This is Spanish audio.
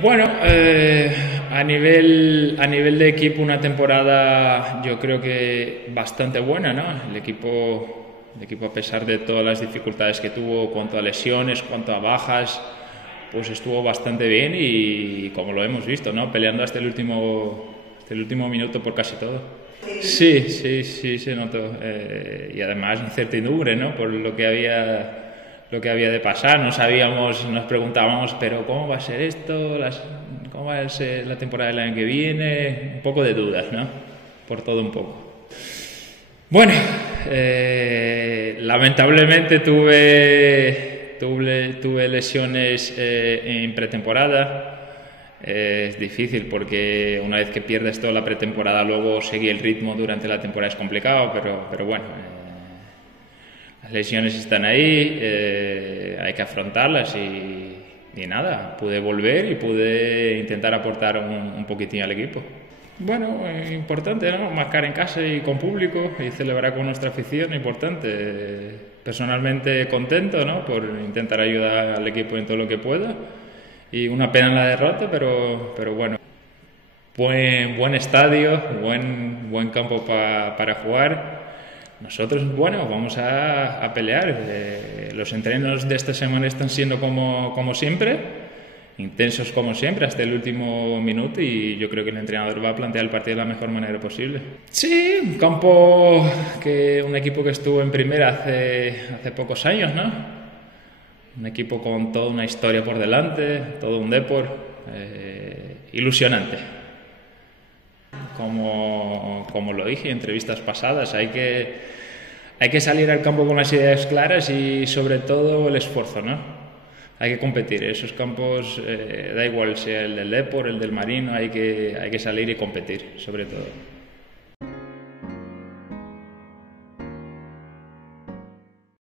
Bueno, a nivel de equipo, una temporada yo creo que bastante buena, ¿no? El equipo, a pesar de todas las dificultades que tuvo, cuanto a lesiones, cuanto a bajas, pues estuvo bastante bien y como lo hemos visto, ¿no? Peleando hasta el último minuto por casi todo. Sí, sí, sí, se notó. Y además incertidumbre, ¿no? Por lo que había de pasar. No sabíamos, nos preguntábamos, pero ¿cómo va a ser esto? ¿Cómo va a ser la temporada del año que viene? Un poco de dudas, ¿no? Por todo un poco. Bueno, lamentablemente tuve lesiones en pretemporada. Es difícil porque una vez que pierdes toda la pretemporada, luego seguir el ritmo durante la temporada es complicado, pero bueno, las lesiones están ahí, hay que afrontarlas y nada, pude volver y pude intentar aportar un poquitín al equipo. Bueno, importante, ¿no? Marcar en casa y con público y celebrar con nuestra afición, importante. Personalmente contento, ¿no? Por intentar ayudar al equipo en todo lo que pueda. Y una pena en la derrota, pero bueno. Buen estadio, buen campo para jugar. Nosotros, bueno, vamos a pelear. Los entrenos de esta semana están siendo como siempre, intensos como siempre, hasta el último minuto, y yo creo que el entrenador va a plantear el partido de la mejor manera posible. Sí, un equipo que estuvo en primera hace pocos años, ¿no? Un equipo con toda una historia por delante, todo un deporte ilusionante. Como lo dije en entrevistas pasadas, hay que salir al campo con las ideas claras y sobre todo el esfuerzo, ¿no? Hay que competir. Esos campos, da igual sea el del Depor, el del Marino, hay que salir y competir, sobre todo.